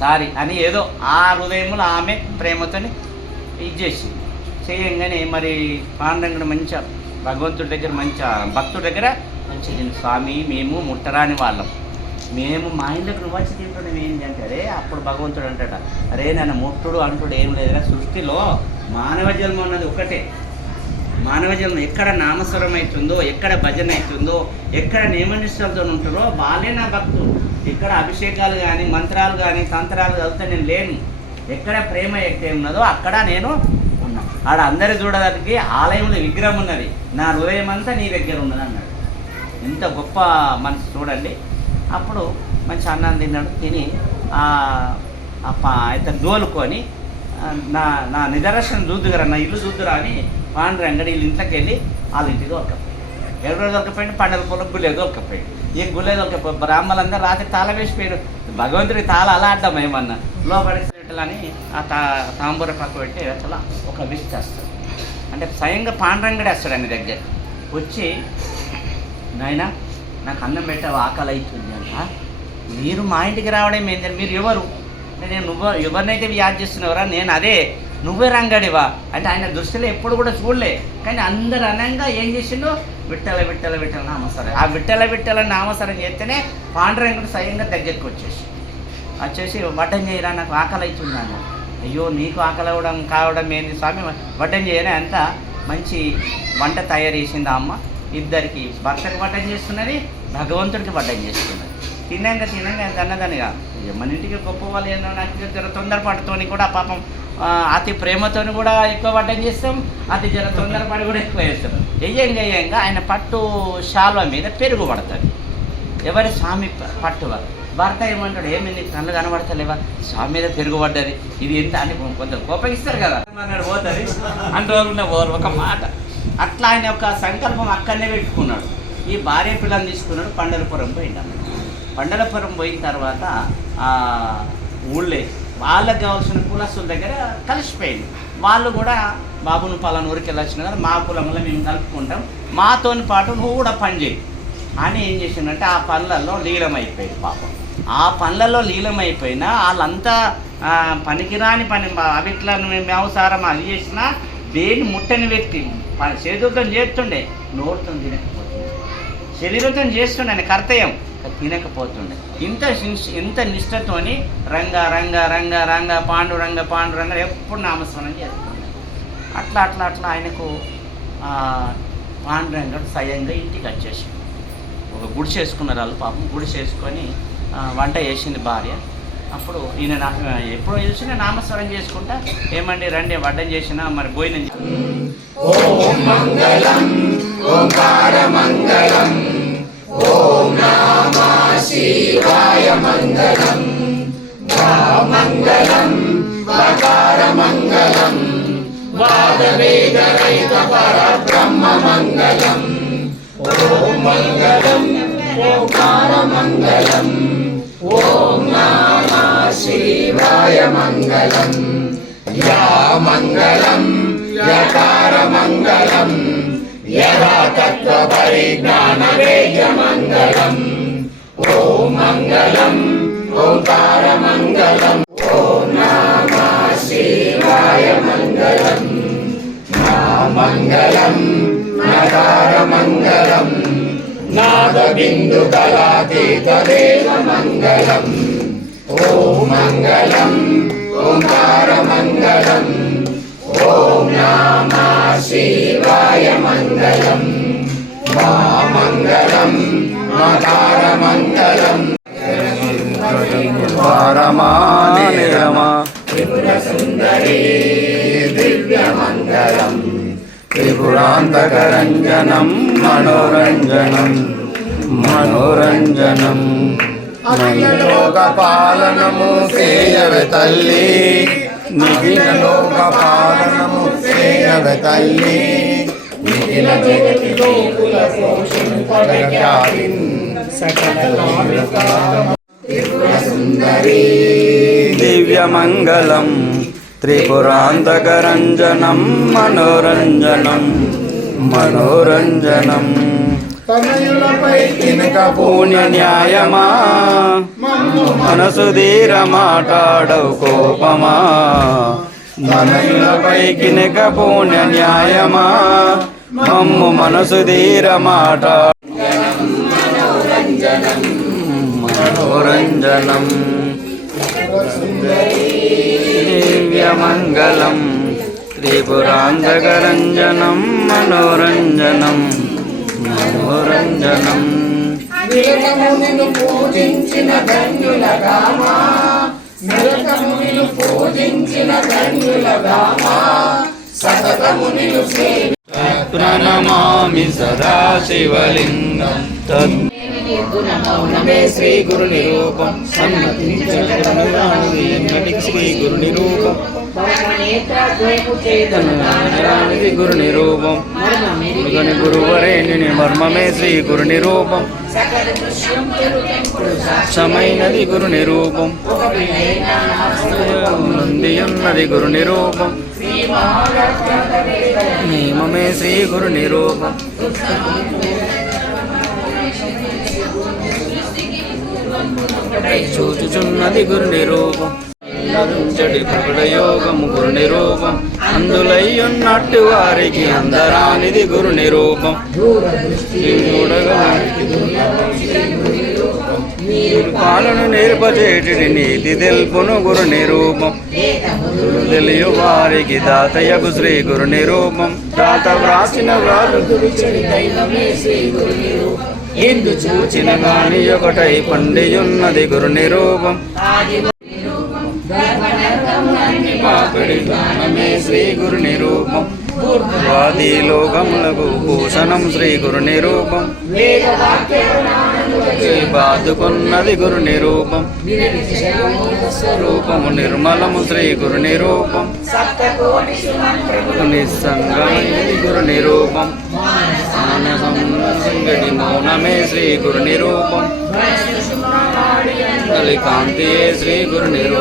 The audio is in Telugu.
సారీ అని ఏదో ఆ హృదయంలో ఆమె ప్రేమతోని ఇది చేసింది. చేయంగానే మరి పాండంగుడు మంచిగా భగవంతుడి దగ్గర మంచి భక్తుడి దగ్గర మంచి నేను స్వామి మేము ముట్టరాని వాళ్ళం. మేము మా ఇంట్లోకి నువ్వు వచ్చి ఏంటి అంటే అరే అప్పుడు భగవంతుడు అంటాడు అరే నన్ను ముట్టుడు అంటుడు ఏం లేదురా సృష్టిలో మానవ జన్మ అన్నది ఒకటే. మానవ జన్మ ఎక్కడ నామస్వరం అవుతుందో ఎక్కడ భజన అవుతుందో ఎక్కడ నియమనిష్టలతో ఉంటారో వాళ్ళే నా భక్తులు. ఎక్కడ అభిషేకాలు కానీ మంత్రాలు కానీ తంత్రాలు చదివితే నేను లేను. ఎక్కడ ప్రేమ ఎక్కడ ఉన్నదో అక్కడ నేను ఉన్నా. ఆడ అందరి చూడడానికి ఆలయంలో విగ్రహం ఉన్నది. నా హృదయం అంతా నీ దగ్గర ఉన్నది అన్నాడు. ఎంత గొప్ప మనసు చూడండి. అప్పుడు మంచి అన్నం తిన్నాడు తిని ఆ అయితే దోలుకొని నా నా నిదర్శనం చూద్దురా నా ఇల్లు చూద్దురా అని పాండ్రి అంగడి వీళ్ళ ఇంట్లోకి వెళ్ళి వాళ్ళ ఇంటికి దొరకపోయి ఎవరో దొరకపోయింది పండగ పొలం గుళ్ళే దొరకపోయి ఈ గుళ్ళే దొరకపోయి బ్రాహ్మలందరూ రాత్రి తాళం వేసిపోయారు. భగవంతుడి తాళ అలా ఆడ్డాం ఏమన్నా? లోపడేసేటలని ఆ తా తాంబూర పక్క పెట్టి అసలు ఒక విష్ చేస్తాడు అంటే స్వయంగా పాండ్రంగడే వస్తాడు ఆయన దగ్గర. వచ్చి నాయనా నాకు అన్నం పెట్టే ఆకలి అవుతుంది అంట. మీరు మా ఇంటికి రావడం ఏంటంటే మీరు ఎవరు? నేను నువ్వు ఎవరినైతే యాద్ చేస్తున్నావురా నేను అదే నువ్వే రంగడివా? అంటే ఆయన దృష్టిలో ఎప్పుడు కూడా చూడలే. కానీ అందరు అనంగా ఏం చేసిండు విట్టల విట్టల విట్టల నామసరం ఆ విట్టల విట్టల నామసరం చేస్తేనే పాండురంగుడు స్వయంగా దగ్గరికి వచ్చేసి. వచ్చేసి వడ్డం చేయరా నాకు ఆకలి అవుతున్నాను అయ్యో నీకు ఆకలి అవ్వడం కావడం ఏంది స్వామి? వడ్డం చేయరా అంత మంచి వంట తయారు చేసింది అమ్మ? ఇద్దరికి భర్తకు వడ్డం చేస్తున్నది భగవంతుడికి వడ్డం చేస్తున్నది. తిన్నాక తిన్నాక ఎంత అన్నదనిగా? మన ఇంటికి గొప్ప వాళ్ళు ఏందో నాకు జర తొందరపాటుతోని కూడా పాపం అతి ప్రేమతోని కూడా ఎక్కువ వడ్డం చేస్తాం అతి జర తొందరపాటు కూడా ఎక్కువ చేస్తాం. వెయ్యంగా వెయ్యంగా ఆయన పట్టు శాల్వ మీద పెరుగు పడుతుంది ఎవరి స్వామి ప- పట్టువ? భర్త ఏమంటాడు ఏమి నీకు కళ్ళు కనబడతలేవా? స్వామి మీద పెరుగుపడ్డది ఇది ఎంత అని కొంత కోపగిస్తారు కదా. అన్నాడు పోతుంది. అంటే రోజున పోరు ఒక మాట. అట్లా ఆయన ఒక సంకల్పం అక్కడనే పెట్టుకున్నాడు. ఈ భార్య పిల్లని తీసుకున్నాడు పండలపురం పోయిండు పండలపురం పోయిన తర్వాత ఊళ్ళే వాళ్ళకి కావాల్సిన కులస్తుల దగ్గర కలిసిపోయింది. వాళ్ళు కూడా బాబును పలానా ఊరికి వెళ్ళొచ్చిన కదా మా కులంలో మేము కలుపుకుంటాం. మాతోని పాటు నువ్వు కూడా పని చేయి. అని ఏం చేసిందంటే ఆ పనులలో లీలమైపోయింది పాపం. ఆ పనులలో లీలమైపోయినా వాళ్ళంతా పనికిరాని పని బా- అవిట్లా వ్యవసారం అది చేసినా దేని ముట్టని వ్యక్తి ప- చేస్తుండే నోరుతో తినకపోతుండే. శరీరంతో చేస్తుండే ఆయన కర్తవ్యం తినకపోతుండే. ఇంత ఇంత నిష్టతోని రంగ రంగ రంగ రంగ పాండు రంగ పాండు రంగ ఎప్పుడు నామస్మరణం చేస్తున్నాడు అట్లా అట్లా అట్లా ఆయనకు ఆ, పాండురంగడు స్వయంగా ఇంటికి వచ్చేసి ఒక గుడి చేసుకున్నారు వాళ్ళు పాపం. గుడి చేసుకొని వంట చేసింది భార్య. అప్పుడు ఈయన నా ఎప్పుడు చూసినా నామస్వరం చేసుకుంటా ఏమండి రండి వడ్డం చేసినా మరి భోజనం ஸ்ரீகாயமங்கலம் மங்கலம் வகாரமங்கலம் வாதவேதரைத பரபிரம்ம மங்கலம் ஓம் மங்கலம் ஓங்காரமங்கலம் ஓம் நாமா ஸ்ரீவாய மங்கலம் யா மங்கலம் யகாரமங்கலம் யதா தத்துவ பரிஜான வேய மங்கலம் ఓం మంగళం ఓంకార మంగళం ఓం నామ శివాయ మంగళం నా మంగళం నకార మంగళం నాదబిందు కళాతీతదేవ మంగళం ఓం మంగళం ఓంకార మంగళం ఓం నామ శివాయ మంగళం మా మంగళం చే- పరమానిరమా త్రిపురాంతకరంజనం మనోరంజనం మనోరంజనం. లోక పాలనము చేయవే తల్లి. నిఖిల లోక పాలనము చేయవే తల్లి నిఖిల జగతి లోకుల పోషింపగలిగిన్ దివ్యమంగళం త్రిపురాంతకరంజనం మనోరంజనం మనోరంజనం. తనయులపై కినక పుణ్య న్యాయమా? మనసు ధీర మాట్లాడవు కోపమా? మనయులపై కినక పుణ్య న్యాయమా? మమ్ము మనసు ధీర మాట మనోరంజనం దివ్యమంగళం. త్రిపురాంతకరంజనం మనోరంజనం. మనోరంజనం. నిరతమునిను పూజించిన ధన్యులగామా నిరతమునిను పూజించిన ధన్యులగామా సతతమునిను సేవి. ప్రణమామి సదా శివలింగం తద్ శ్రీ గురు నిరూపం సమ్మతించిన శ్రీ గురు నిరూపం తనురానిది గురు నిరూపం మురుగని గురువరేణిని మర్మమే శ్రీ గురు నిరూపం సమైనది గురు నిరూపం నంది ఉన్నది గురు నిరూపం నియమమే శ్రీ గురు నిరూపం చూచుచున్నది గురు నిరూపం చెడి ప్రకటయోగము గురు నిరూపం అందులై ఉన్నట్టు వారికి అందరానిది గురు నిరూపం పాలను నేర్పచేటిని నీతి తెలుపును గురు నిరూపం తెలియ వారికి దాతయ్యకు శ్రీ గురు నిరూపం. దాత వ్రాసిన వారు ఎందు చూచిన గాని ఒకటై పండియున్నది గురు నిరూపం. పాపిడి గానమే శ్రీ గురు నిరూపం. వాది లోకములకు భూషణం శ్రీ గురు నిరూపం. బాదుకున్నది గురు నిరూపం. రూపము నిర్మలము శ్రీ గురు నిరూపం. నిస్సంగమైనది గురు నిరూపం. సంగటి మౌనమే శ్రీ గురు నిరూపం. కాంతియే శ్రీ గురు నిరూపం.